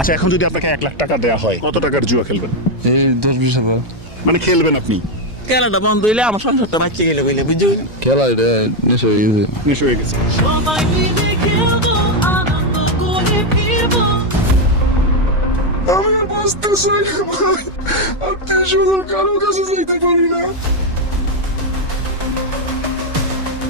আচ্ছা এখন যদি আপনাকে এক লাখ টাকা দেওয়া হয় কত টাকার জুয়া খেলবেন এই দশ বিশ হাজার মানে খেলবেন আপনি খেলাটা বন্ধ হইলে আমার সংসারটা বাচ্চা গেলে বুঝলে বুঝছো খেলা এটা নেশা হয়ে গেছে নেশা হয়ে গেছে সবাই আমি বুঝতে চাই আপনি শুধু কারো কাছে যাইতে পারি না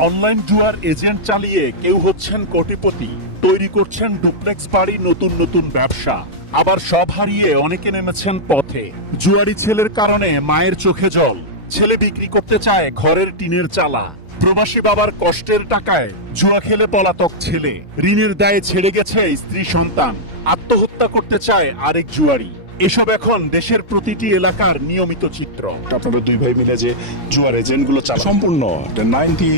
অনলাইন জুয়ার এজেন্ট চালিয়ে কেউ হচ্ছেন কোটিপতি তৈরি করছেন ডুপ্লেক্স বাড়ি নতুন নতুন ব্যবসা আবার সব হারিয়ে অনেকে নেমেছেন পথে জুয়ারি ছেলের কারণে মায়ের চোখে জল ছেলে বিক্রি করতে চায় ঘরের টিনের চালা প্রবাসী বাবার কষ্টের টাকায় জুয়া খেলে পলাতক ছেলে ঋণের দায়ে ছেড়ে গেছে স্ত্রী সন্তান আত্মহত্যা করতে চায় আরেক জুয়ারি এসব এখন দেশের প্রতিটি এলাকার নিয়মিত চিত্র আপনারা দুই ভাই মিলে যে জুয়ার এজেন্টগুলো চালা সম্পূর্ণ নাইনটি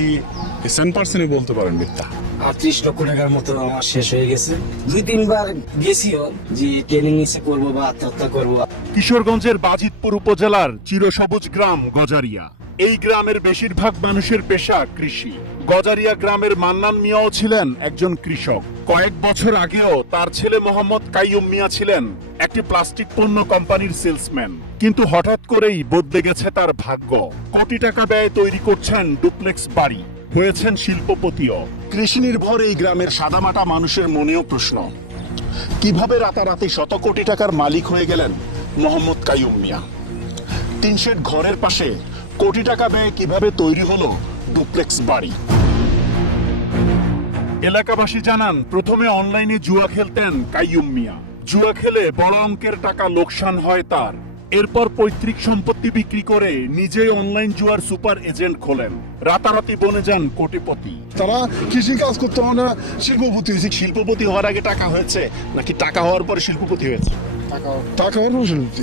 সেভেন পার্সেন্টই বলতে পারেন মিথ্যা আটত্রিশ লক্ষ টাকার মতো আমার শেষ হয়ে গেছে দুই তিনবার গেছিও যে ট্রেনিং নিচে করবো বা আত্মহত্যা করবো কিশোরগঞ্জের বাজিতপুর উপজেলার চিরসবুজ গ্রাম গজারিয়া এই গ্রামের বেশিরভাগ মানুষের পেশা কৃষি গজারিয়া গ্রামের মান্নান মিয়াও ছিলেন একজন কৃষক কয়েক বছর আগেও তার ছেলে মোহাম্মদ কাইয়ুম মিয়া ছিলেন একটি প্লাস্টিক পণ্য কোম্পানির সেলসম্যান কিন্তু হঠাৎ করেই বদলে গেছে তার ভাগ্য কোটি টাকা ব্যয় তৈরি করছেন ডুপ্লেক্স বাড়ি হয়েছেন শিল্পপতিও কৃষি নির্ভর এই গ্রামের সাদামাটা মানুষের মনেও প্রশ্ন কিভাবে রাতারাতি শত কোটি টাকার মালিক হয়ে গেলেন মোহাম্মদ কাইয়ুম মিয়া তিনশের ঘরের পাশে কোটি টাকা ব্যয়ে কিভাবে তৈরি হলো ডুপ্লেক্স বাড়ি এলাকাবাসী জানান প্রথমে অনলাইনে জুয়া খেলতেন কাইয়ুম মিয়া জুয়া খেলে বড় অঙ্কের টাকা লোকসান হয় তার এরপর পৈতৃক সম্পত্তি বিক্রি করে নিজেই অনলাইন জুয়ার সুপার এজেন্ট খোলেন রাতারাতি বনে যান কোটিপতি তারা কৃষি কাজ করতে মানে না শিল্পপতি হয়েছে শিল্পপতি হওয়ার আগে টাকা হয়েছে নাকি টাকা হওয়ার পরে শিল্পপতি হয়েছে টাকা হওয়ার পর শিল্পপতি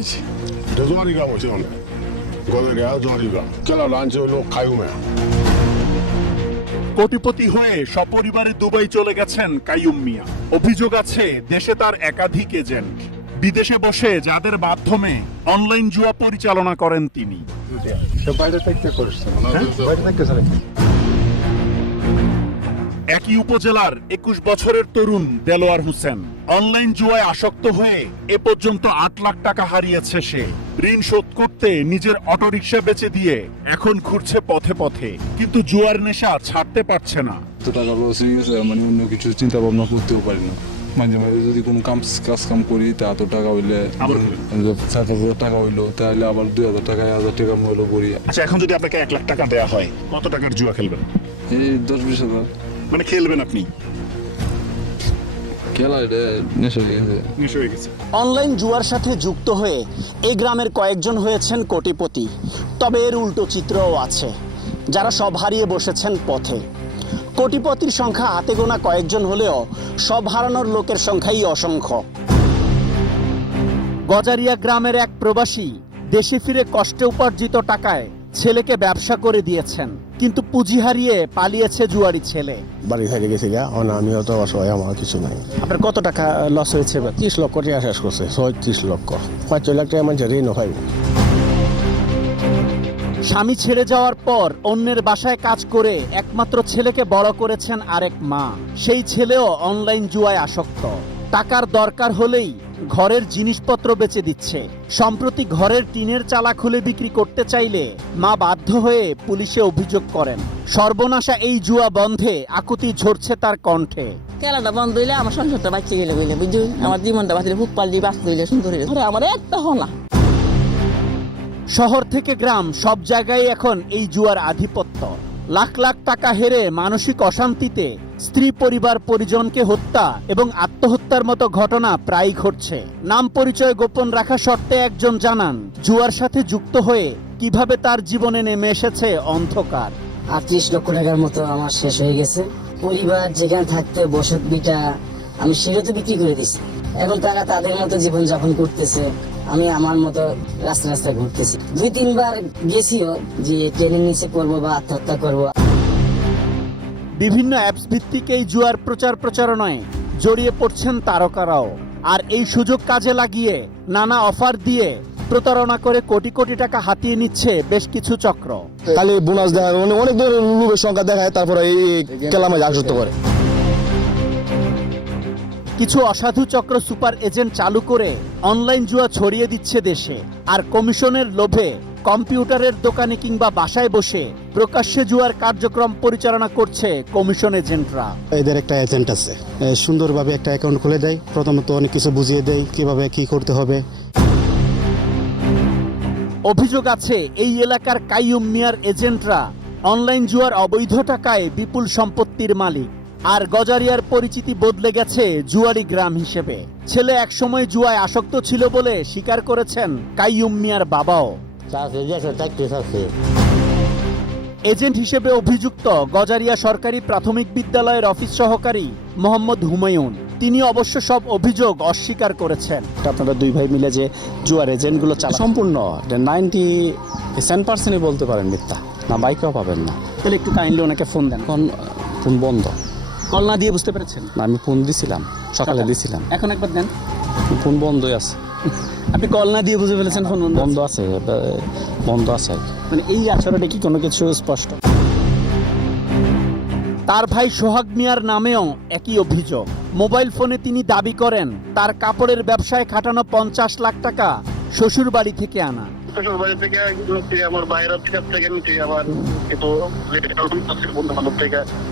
হয়েছে গদরগা কোটিপতি হয়ে সপরিবারে দুবাই চলে গেছেন কাইয়ুম মিয়া অভিযোগ আছে দেশে তার একাধিক এজেন্ট বিদেশে বসে যাদের মাধ্যমে অনলাইন জুয়া পরিচালনা করেন তিনি একই উপজেলার একুশ বছরের তরুণ দেলোয়ার হোসেন অনলাইন জুয়ায় আসক্ত হয়ে এ পর্যন্ত আট লাখ টাকা হারিয়েছে সে ঋণ শোধ করতে নিজের অটোরিকশা বেচে দিয়ে এখন ঘুরছে পথে পথে কিন্তু জুয়ার নেশা ছাড়তে পারছে না তো টাকা লস মানে অন্য কিছু চিন্তা ভাবনা করতেও পারি না মাঝে মাঝে যদি কোনো কাম কাজ কাম করি তা এত টাকা হইলে সাত হাজার টাকা হইলো তাহলে আবার দুই হাজার টাকা হাজার টাকা হইলো করি আচ্ছা এখন যদি আপনাকে এক লাখ টাকা দেওয়া হয় কত টাকার জুয়া খেলবেন এই দশ বিশ হাজার মানে খেলবেন আপনি অনলাইন জুয়ার সাথে যুক্ত হয়ে এই গ্রামের কয়েকজন হয়েছেন কোটিপতি তবে এর উল্টো চিত্রও আছে যারা সব হারিয়ে বসেছেন পথে কোটিপতির সংখ্যা হাতে গোনা কয়েকজন হলেও সব হারানোর লোকের সংখ্যাই অসংখ্য গজারিয়া গ্রামের এক প্রবাসী দেশে ফিরে কষ্টে উপার্জিত টাকায় ছেলেকে ব্যবসা করে দিয়েছেন কিন্তু পুঁজি হারিয়ে পালিয়েছে জুয়ারি ছেলে বাড়ি থেকে গেছে গা ও আমিও তো অসহায় আমার কিছু নাই আপনার কত টাকা লস হয়েছে ত্রিশ লক্ষ টাকা শেষ করছে ছয় ত্রিশ লক্ষ পাঁচ লাখ টাকা আমার ঋণ হয় স্বামী ছেড়ে যাওয়ার পর অন্যের বাসায় কাজ করে একমাত্র ছেলেকে বড় করেছেন আরেক মা সেই ছেলেও অনলাইন জুয়ায় আসক্ত টাকার দরকার হলেই ঘরের জিনিসপত্র বেচে দিচ্ছে সম্প্রতি ঘরের টিনের চালা খুলে বিক্রি করতে চাইলে মা বাধ্য হয়ে পুলিশে অভিযোগ করেন সর্বনাশা এই জুয়া বন্ধে আকুতি ঝরছে তার কণ্ঠে খেলাটা বন্ধ হইলে আমার সংসারটা বাঁচিয়ে গেলে বুঝলে বুঝলি আমার জীবনটা বাঁচলে খুব পাল্লি বাঁচতে হইলে সুন্দর হইলে আমার একটা হলা শহর থেকে গ্রাম সব জায়গায় এখন এই জুয়ার আধিপত্য লাখ লাখ টাকা হেরে মানসিক অশান্তিতে স্ত্রী পরিবার পরিজনকে হত্যা এবং আত্মহত্যার মতো ঘটনা প্রায়ই ঘটছে নাম পরিচয় গোপন রাখা শর্তে একজন জানান জুয়ার সাথে যুক্ত হয়ে কিভাবে তার জীবনে নেমে এসেছে অন্ধকার আটত্রিশ লক্ষ টাকার মতো আমার শেষ হয়ে গেছে পরিবার যেখানে থাকতে বসত বিটা আমি সেটা তো বিক্রি করে দিছি এখন তারা তাদের মতো জীবন যাপন করতেছে আমি আমার মতো রাস্তা রাস্তা ঘুরতেছি দুই তিনবার গেছিও যে ট্রেনের নিচে করবো বা আত্মহত্যা করবো বিভিন্ন অ্যাপস ভিত্তিক এই জুয়ার প্রচার প্রচারণায় জড়িয়ে পড়ছেন তারকারাও আর এই সুযোগ কাজে লাগিয়ে নানা অফার দিয়ে প্রতারণা করে কোটি কোটি টাকা হাতিয়ে নিচ্ছে বেশ কিছু চক্র খালি বোনাস দেখা মানে অনেক ধরনের রূপের সংখ্যা দেখায় তারপরে এই খেলামে আসক্ত করে কিছু অসাধু চক্র সুপার এজেন্ট চালু করে অনলাইন জুয়া ছড়িয়ে দিচ্ছে দেশে আর কমিশনের লোভে কম্পিউটারের দোকানে কিংবা বাসায় বসে প্রকাশ্যে জুয়ার কার্যক্রম পরিচালনা করছে কমিশন এজেন্টরা এদের একটা এজেন্ট আছে সুন্দরভাবে একটা অ্যাকাউন্ট খুলে দেয় প্রথমত অনেক কিছু বুঝিয়ে দেয় কিভাবে কি করতে হবে অভিযোগ আছে এই এলাকার কাইয়ুম মিয়ার এজেন্টরা অনলাইন জুয়ার অবৈধ টাকায় বিপুল সম্পত্তির মালিক আর গজারিয়ার পরিচিতি বদলে গেছে জুয়ারি গ্রাম হিসেবে ছেলে একসময় জুয়ায় আসক্ত ছিল বলে স্বীকার করেছেন কাইয়ুম মিয়ার বাবাও এজেন্ট হিসেবে অভিযুক্ত গজারিয়া সরকারি প্রাথমিক বিদ্যালয়ের অফিস সহকারী মোহাম্মদ হুমায়ুন তিনি অবশ্য সব অভিযোগ অস্বীকার করেছেন আপনারা দুই ভাই মিলে যে জুয়ার এজেন্টগুলো চালা সম্পূর্ণ নাইনটি সেন পার্সেন্টই বলতে পারেন মিথ্যা না বাইকেও পাবেন না তাহলে একটু কাইন্ডলি ওনাকে ফোন দেন কোন ফোন বন্ধ কল না দিয়ে বুঝতে পেরেছেন না আমি ফোন দিছিলাম সকালে আচ্ছা। দিছিলাম এখন একবার দেন ফোন বন্ধই আছে আপনি কল না দিয়ে বুঝে ফেলেছেন ফোন বন্ধ আছে বন্ধ আছে মানে এই আচরণে কি কোনো কিছু স্পষ্ট তার ভাই সোহাগ মিয়ার নামেও একই অভিযোগ মোবাইল ফোনে তিনি দাবি করেন তার কাপড়ের ব্যবসায় খাটানো পঞ্চাশ লাখ টাকা শ্বশুর বাড়ি থেকে আনা শ্বশুর বাড়ি থেকে হচ্ছে আমার বাইরের থেকে থেকে নিতে আমার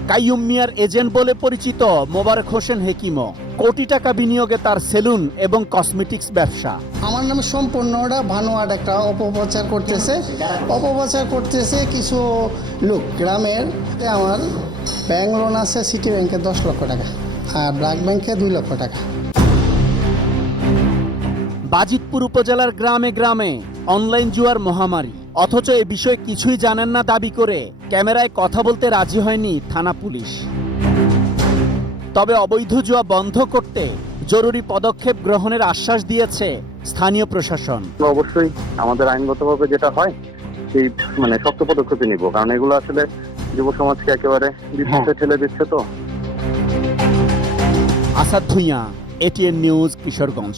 কাইয়ুম মিয়ার এজেন্ট বলে পরিচিত মোবারক হোসেন হেকিম কোটি টাকা বিনিয়োগে তার সেলুন এবং কসমেটিক্স ব্যবসা আমার নাম নামে সম্পূর্ণটা ভানুয়াট একটা অপপ্রচার করতেছে অপপ্রচার করতেছে কিছু লোক গ্রামের আমার ব্যাংক লোন আছে সিটি ব্যাংকে দশ লক্ষ টাকা আর ব্রাক ব্যাংকে দুই লক্ষ টাকা বাজিতপুর উপজেলার গ্রামে গ্রামে অনলাইন জুয়ার মহামারী অথচ এ বিষয়ে কিছুই জানেন না দাবি করে ক্যামেরায় কথা বলতে রাজি হয়নি থানা পুলিশ তবে অবৈধ জুয়া বন্ধ করতে জরুরি পদক্ষেপ গ্রহণের আশ্বাস দিয়েছে স্থানীয় প্রশাসন অবশ্যই আমাদের আইনগতভাবে যেটা হয় সেই মানে শক্ত পদক্ষেপে নিব কারণ এগুলো আসলে যুব সমাজকে একেবারে বিপদে হ্যাঁ। ঠেলে দিচ্ছে তো আসাদ ভুইয়া এটিএন নিউজ কিশোরগঞ্জ